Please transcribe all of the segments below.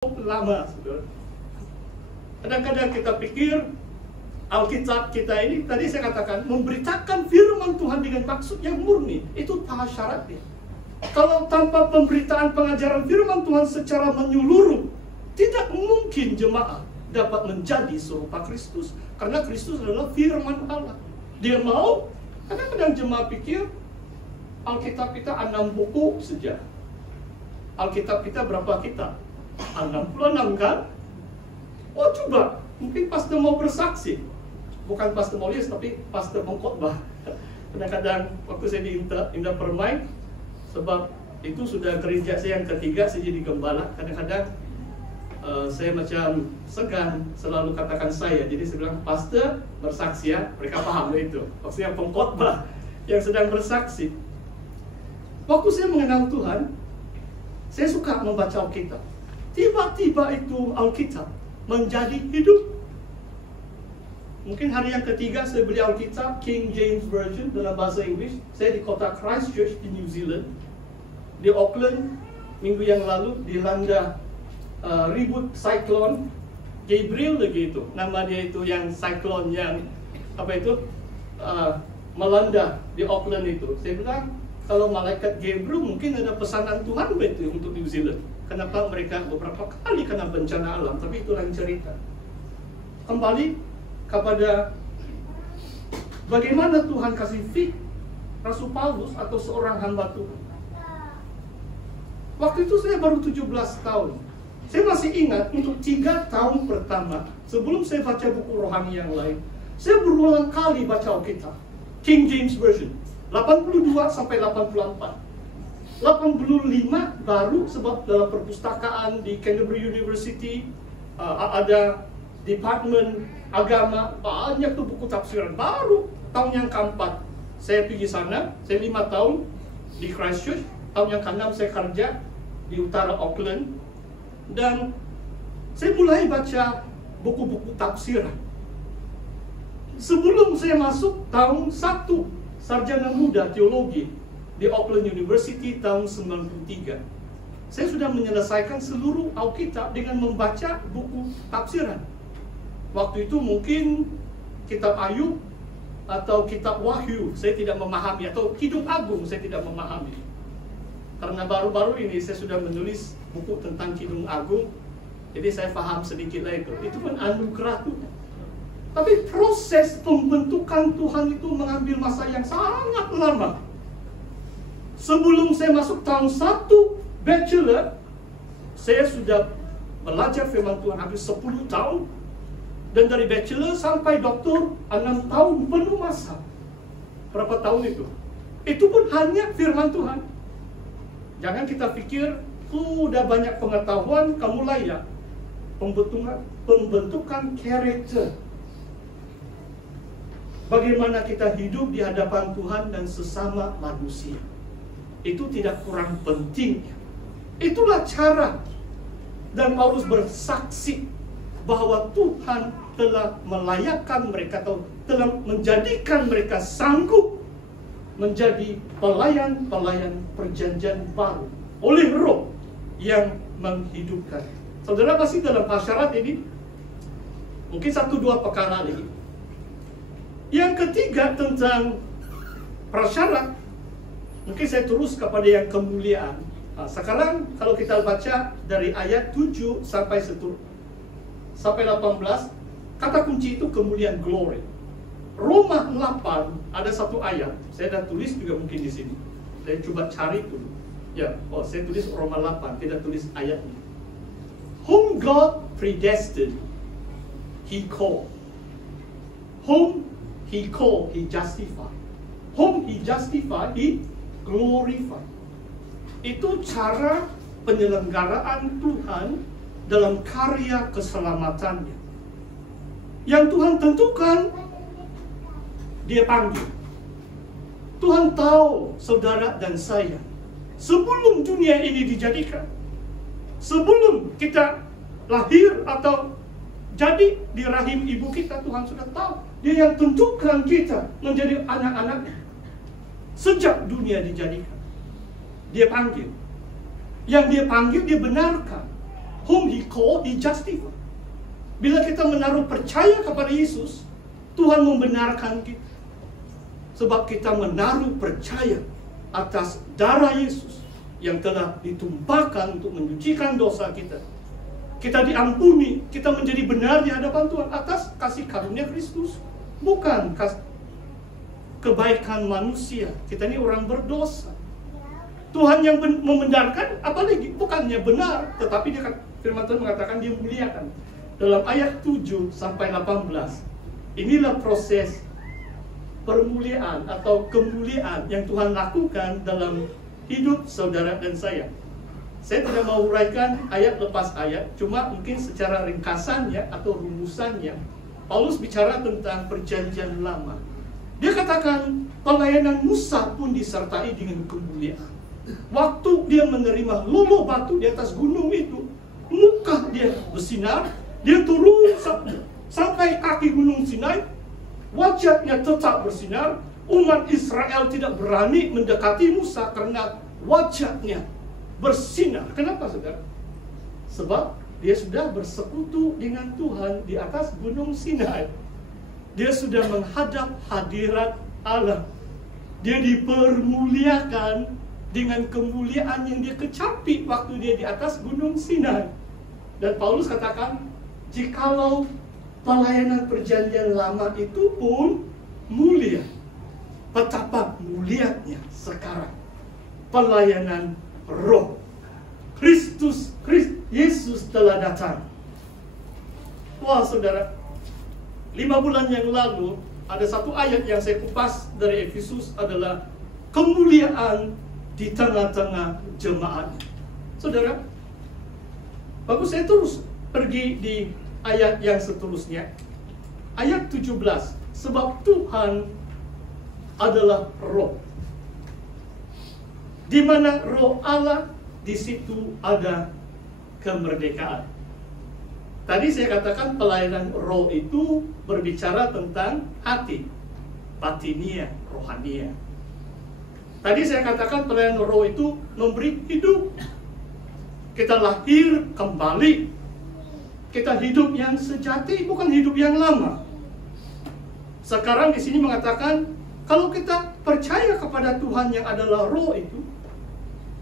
lama, saudara. Kadang-kadang kita pikir Alkitab kita ini, tadi saya katakan, memberitakan firman Tuhan dengan maksud yang murni. Itu syaratnya. Kalau tanpa pemberitaan pengajaran firman Tuhan secara menyeluruh, tidak mungkin jemaat dapat menjadi serupa Kristus. Karena Kristus adalah firman Allah. Dia mau, kadang-kadang jemaat pikir Alkitab kita 6 buku saja. Alkitab kita berapa kitab? 66 kan? Oh coba, mungkin pastor mau bersaksi. Bukan pastor Maulius, tapi pastor mengkhotbah. Kadang-kadang waktu saya di Indah Permai, sebab itu sudah gereja saya yang ketiga, saya jadi gembala. Kadang-kadang saya macam segan selalu katakan saya. Jadi saya bilang, pastor bersaksi ya. Mereka paham itu. Maksudnya pengkhotbah yang sedang bersaksi. Waktu saya mengenal Tuhan, saya suka membaca Alkitab. Tiba-tiba itu Alkitab menjadi hidup. Mungkin hari yang ketiga saya beli Alkitab King James Version dalam bahasa Inggris. Saya di kota Christchurch di New Zealand. Di Auckland minggu yang lalu dilanda ribut cyclone Gabriel lagi itu. Nama dia itu yang cyclone yang melanda di Auckland itu. Saya bilang, kalau malaikat Gabriel mungkin ada pesanan Tuhan betul untuk New Zealand. Kenapa mereka beberapa kali kena bencana alam, tapi itu lain cerita. Kembali kepada bagaimana Tuhan kasih fit Rasul Paulus atau seorang hamba Tuhan. Waktu itu saya baru 17 tahun. Saya masih ingat untuk 3 tahun pertama sebelum saya baca buku rohani yang lain, saya berulang kali baca Alkitab King James Version 82 sampai 84. 85 baru sebab dalam perpustakaan di Canterbury University ada departemen agama, banyak tuh buku tafsiran. Baru tahun yang keempat saya pergi sana, saya 5 tahun di Christchurch. Tahun yang ke-6 saya kerja di utara Auckland. Dan saya mulai baca buku-buku tafsiran. Sebelum saya masuk tahun 1 sarjana muda teologi di Auckland University tahun 93. Saya sudah menyelesaikan seluruh Alkitab dengan membaca buku tafsiran. Waktu itu mungkin kitab Ayub atau kitab Wahyu saya tidak memahami, atau Kidung Agung saya tidak memahami. Karena baru-baru ini saya sudah menulis buku tentang Kidung Agung, jadi saya paham sedikit lah itu. Itu kan anugerah Tuhan. Tapi proses pembentukan Tuhan itu mengambil masa yang sangat lama. Sebelum saya masuk tahun 1 bachelor, saya sudah belajar firman Tuhan hampir 10 tahun. Dan dari bachelor sampai doktor 6 tahun penuh masa. Berapa tahun itu? Itu pun hanya firman Tuhan. Jangan kita pikir, udah banyak pengetahuan, kamu layak. Pembentukan karakter. Bagaimana kita hidup di hadapan Tuhan dan sesama manusia. Itu tidak kurang penting. Itulah cara. Dan Paulus bersaksi bahwa Tuhan telah melayakkan mereka, atau telah menjadikan mereka sanggup menjadi pelayan-pelayan perjanjian baru oleh Roh yang menghidupkan. Saudara masih dalam prasyarat ini, mungkin 1-2 perkara lagi. Yang ketiga tentang prasyarat, mungkin saya terus kepada yang kemuliaan. Sekarang kalau kita baca dari ayat 7 sampai 18, kata kunci itu kemuliaan, glory. Roma 8 ada satu ayat, saya dah tulis juga mungkin di sini. Saya coba cari dulu. Ya, saya tulis Roma 8, tidak tulis ayatnya. Whom God predestined, He called. Whom He called, He justified. Whom He justified, He glorified. Itu cara penyelenggaraan Tuhan dalam karya keselamatannya. Yang Tuhan tentukan, Dia panggil. Tuhan tahu saudara dan saya sebelum dunia ini dijadikan. Sebelum kita lahir atau jadi di rahim ibu kita, Tuhan sudah tahu. Dia yang tentukan kita menjadi anak-anaknya. Sejak dunia dijadikan, Dia panggil. Yang Dia panggil, Dia benarkan. whom He called, He justified. Bila kita menaruh percaya kepada Yesus, Tuhan membenarkan kita. Sebab kita menaruh percaya atas darah Yesus yang telah ditumpahkan untuk menyucikan dosa kita. Kita diampuni, kita menjadi benar di hadapan Tuhan atas kasih karunia Kristus. Bukan kebaikan manusia. Kita ini orang berdosa. Tuhan yang membenarkan, apalagi bukannya benar, tetapi dia, firman Tuhan mengatakan dia muliakan. Dalam ayat 7 sampai 18, inilah proses permuliaan atau kemuliaan yang Tuhan lakukan dalam hidup saudara dan saya. Saya tidak mau uraikan ayat lepas ayat, cuma mungkin secara ringkasannya atau rumusannya, Paulus bicara tentang perjanjian lama. Dia katakan pelayanan Musa pun disertai dengan kemuliaan. Waktu dia menerima lolo batu di atas gunung itu, muka dia bersinar, dia turun sampai kaki gunung Sinai, wajahnya tetap bersinar. Umat Israel tidak berani mendekati Musa karena wajahnya bersinar. Kenapa, saudara? Sebab dia sudah bersekutu dengan Tuhan di atas gunung Sinai. Dia sudah menghadap hadirat Allah. Dia dipermuliakan dengan kemuliaan yang dia kecapi waktu dia di atas gunung Sinai. Dan Paulus katakan, jikalau pelayanan perjanjian lama itu pun mulia, betapa mulianya sekarang pelayanan roh. Yesus telah datang. Wah, saudara, 5 bulan yang lalu ada satu ayat yang saya kupas dari Efesus adalah kemuliaan di tengah-tengah jemaat. Saudara, bagus, saya terus pergi di ayat yang seterusnya. Ayat 17, sebab Tuhan adalah roh. Di mana roh Allah, di situ ada kemerdekaan. Tadi saya katakan pelayanan roh itu berbicara tentang hati, batinia, rohania. Tadi saya katakan pelayanan roh itu memberi hidup. Kita lahir kembali. Kita hidup yang sejati, bukan hidup yang lama. Sekarang di sini mengatakan, kalau kita percaya kepada Tuhan yang adalah roh itu,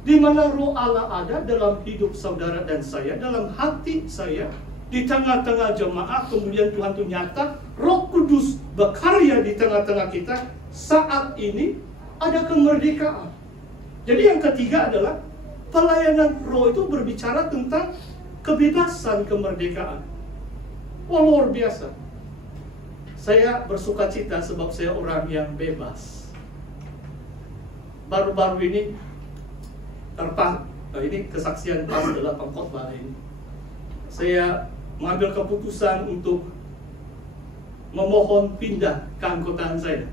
di mana roh Allah ada dalam hidup saudara dan saya, dalam hati saya, di tengah-tengah jemaat, kemudian Tuhan itu nyata, Roh Kudus berkarya di tengah-tengah kita. Saat ini ada kemerdekaan. Jadi yang ketiga adalah pelayanan roh itu berbicara tentang kebebasan, kemerdekaan. Wah, luar biasa. Saya bersuka cita sebab saya orang yang bebas. Baru-baru ini ini kesaksian pas dalam pengkhotbah ini. Saya mengambil keputusan untuk memohon pindah keanggotaan saya.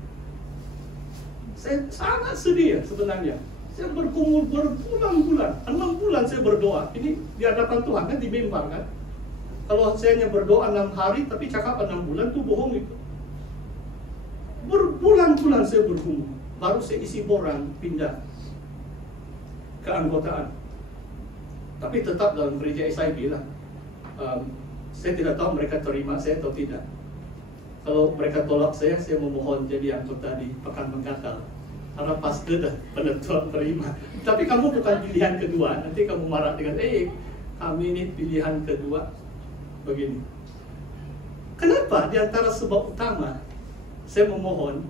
Saya sangat sedih sebenarnya. Saya bergumul berbulan-bulan, 6 bulan saya berdoa. Ini di hadapan Tuhan kan, di mimbar kan. Kalau saya hanya berdoa 6 hari tapi cakap 6 bulan, itu bohong itu. Berbulan-bulan saya bergumul, baru saya isi boran pindah keanggotaan. Tapi tetap dalam gereja SIB lah. Saya tidak tahu mereka terima saya atau tidak. Kalau mereka tolak saya memohon jadi anggota di Pekan Menggatal. Karena pasti dah penentuan terima. Tapi kamu bukan pilihan kedua. Nanti kamu marah dengan, kami ini pilihan kedua. Begini. Kenapa? Di antara sebab utama saya memohon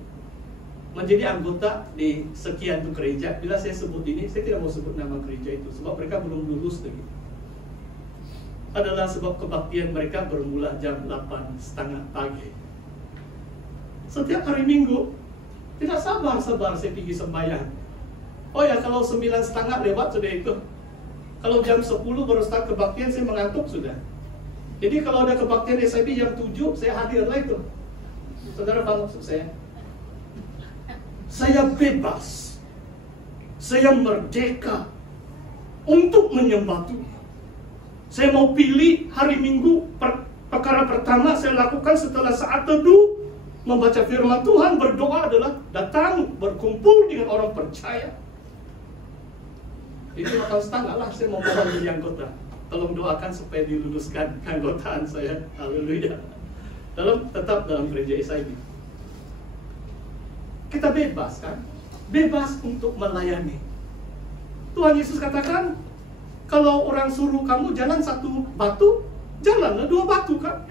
menjadi anggota di sekian tuh gereja. Bila saya sebut ini, saya tidak mau sebut nama gereja itu, sebab mereka belum lulus lagi. Adalah sebab kebaktian mereka bermula jam 8:30 pagi. Setiap hari Minggu, tidak sabar-sabar saya pergi sembahyang. Oh ya, kalau 9:30 lewat sudah itu. Kalau jam 10 baru start kebaktian, saya mengantuk sudah. Jadi kalau ada kebaktian SIB jam 7, saya hadir lah itu. Saudara paham maksud saya? Saya bebas. Saya merdeka untuk menyembah Tuhan. Saya mau pilih hari Minggu, perkara pertama saya lakukan setelah saat teduh, membaca firman Tuhan, berdoa adalah datang berkumpul dengan orang percaya. Itu 8:30 lah saya mau mohon jadi anggota. Tolong doakan supaya diluluskan keanggotaan saya. Haleluya. Tetap dalam gereja SIB. Kita bebas kan? Bebas untuk melayani. Tuhan Yesus katakan, kalau orang suruh kamu jalan 1 batu, jalanlah 2 batu kan?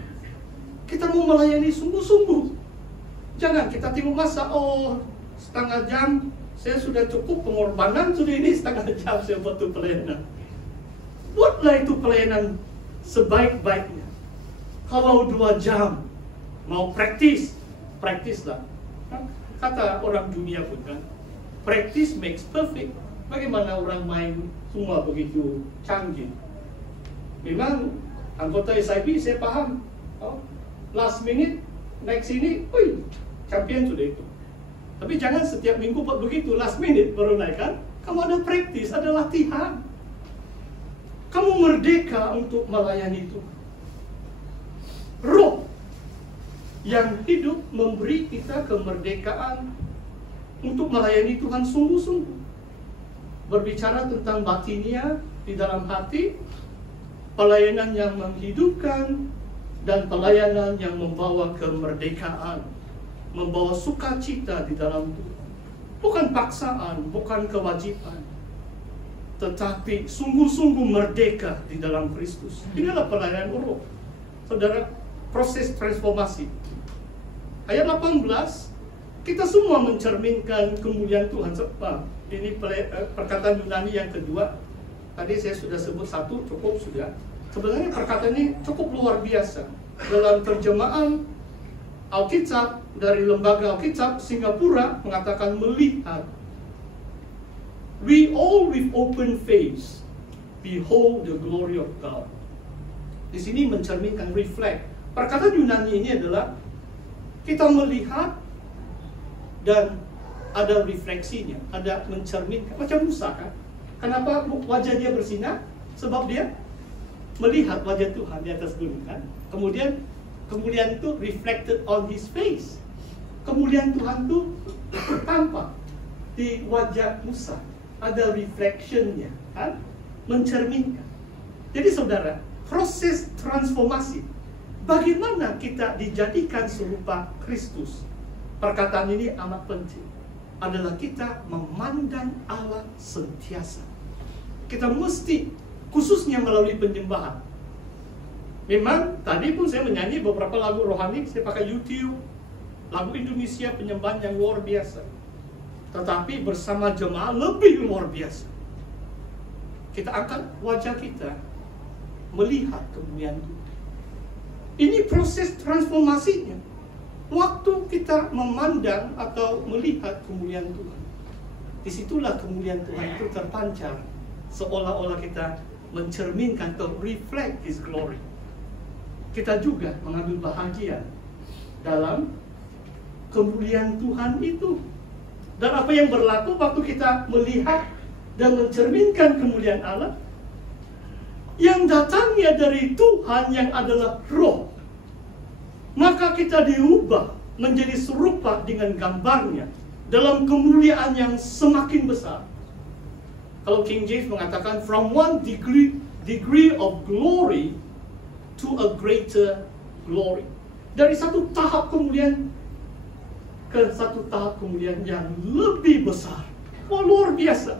Kita mau melayani sungguh-sungguh. Jangan kita tengok masa, setengah jam, saya sudah cukup pengorbanan, sudah ini setengah jam saya buat pelayanan. Buatlah itu pelayanan sebaik-baiknya. Kalau 2 jam, mau praktislah. Kata orang dunia pun kan, practice makes perfect. Bagaimana orang main semua begitu canggih. Memang anggota SIB saya paham. Last minute, naik sini, champion sudah itu. Tapi jangan setiap minggu buat begitu, last minute baru naik kan. Kamu ada praktis, ada latihan. Kamu merdeka untuk melayani itu. Roh yang hidup memberi kita kemerdekaan untuk melayani Tuhan sungguh-sungguh. Berbicara tentang batinia di dalam hati, pelayanan yang menghidupkan, dan pelayanan yang membawa kemerdekaan, membawa sukacita di dalam Tuhan. Bukan paksaan, bukan kewajiban, tetapi sungguh-sungguh merdeka di dalam Kristus. Inilah pelayanan roh. Saudara, proses transformasi. Ayat 18, kita semua mencerminkan kemuliaan Tuhan. Ini perkataan Yunani yang kedua. Tadi saya sudah sebut 1, cukup sudah. Sebenarnya perkataan ini cukup luar biasa. Dalam terjemahan Alkitab dari Lembaga Alkitab Singapura mengatakan melihat. We all with open face behold the glory of God. Di sini mencerminkan, reflect. Perkataan Yunani ini adalah kita melihat dan ada refleksinya, ada mencerminkan. Macam Musa kan? Kenapa wajah dia bersinar? Sebab dia melihat wajah Tuhan di atas gunung kan. Kemudian kemuliaan itu reflected on his face. Kemuliaan Tuhan itu tampak di wajah Musa. Ada reflectionnya kan, mencerminkan. Jadi saudara, proses transformasi, bagaimana kita dijadikan serupa Kristus. Perkataan ini amat penting. Adalah kita memandang Allah sentiasa. Kita mesti, khususnya melalui penyembahan. Memang tadi pun saya menyanyi beberapa lagu rohani, saya pakai YouTube, lagu Indonesia penyembahan yang luar biasa. Tetapi bersama jemaah lebih luar biasa. Kita angkat wajah kita, melihat kemuliaan Tuhan. Ini proses transformasinya. Waktu kita memandang atau melihat kemuliaan Tuhan, disitulah kemuliaan Tuhan itu terpancar. Seolah-olah kita mencerminkan atau reflect His glory. Kita juga mengambil bahagia dalam kemuliaan Tuhan itu. Dan apa yang berlaku waktu kita melihat dan mencerminkan kemuliaan Allah, yang datangnya dari Tuhan yang adalah roh, maka kita diubah menjadi serupa dengan gambarnya dalam kemuliaan yang semakin besar. Kalau King James mengatakan from one degree of glory to a greater glory. Dari satu tahap kemuliaan ke satu tahap kemuliaan yang lebih besar. Wah, luar biasa.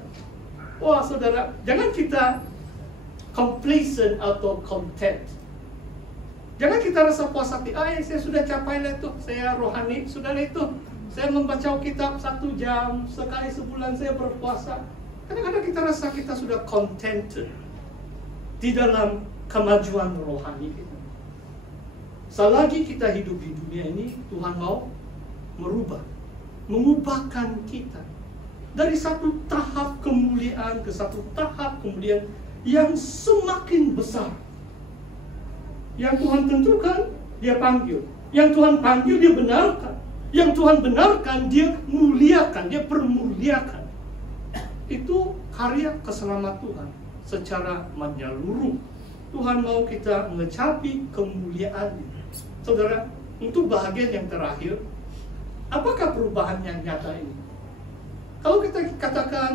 Wah saudara, jangan kita complacent atau content. Jangan kita rasa puas hati, saya sudah capai lah itu, saya rohani, sudah lah itu. Saya membaca kitab 1 jam, sekali sebulan saya berpuasa. Kadang-kadang kita rasa kita sudah contented di dalam kemajuan rohani kita. Selagi kita hidup di dunia ini, Tuhan mau mengubahkan kita dari satu tahap kemuliaan ke satu tahap kemuliaan yang semakin besar. Yang Tuhan tentukan, Dia panggil. Yang Tuhan panggil, Dia benarkan. Yang Tuhan benarkan, Dia muliakan, Dia permuliakan. Itu karya keselamatan Tuhan secara menyeluruh. Tuhan mau kita mencapai kemuliaan-Nya. Saudara, untuk bahagian yang terakhir, apakah perubahan yang nyata ini? Kalau kita katakan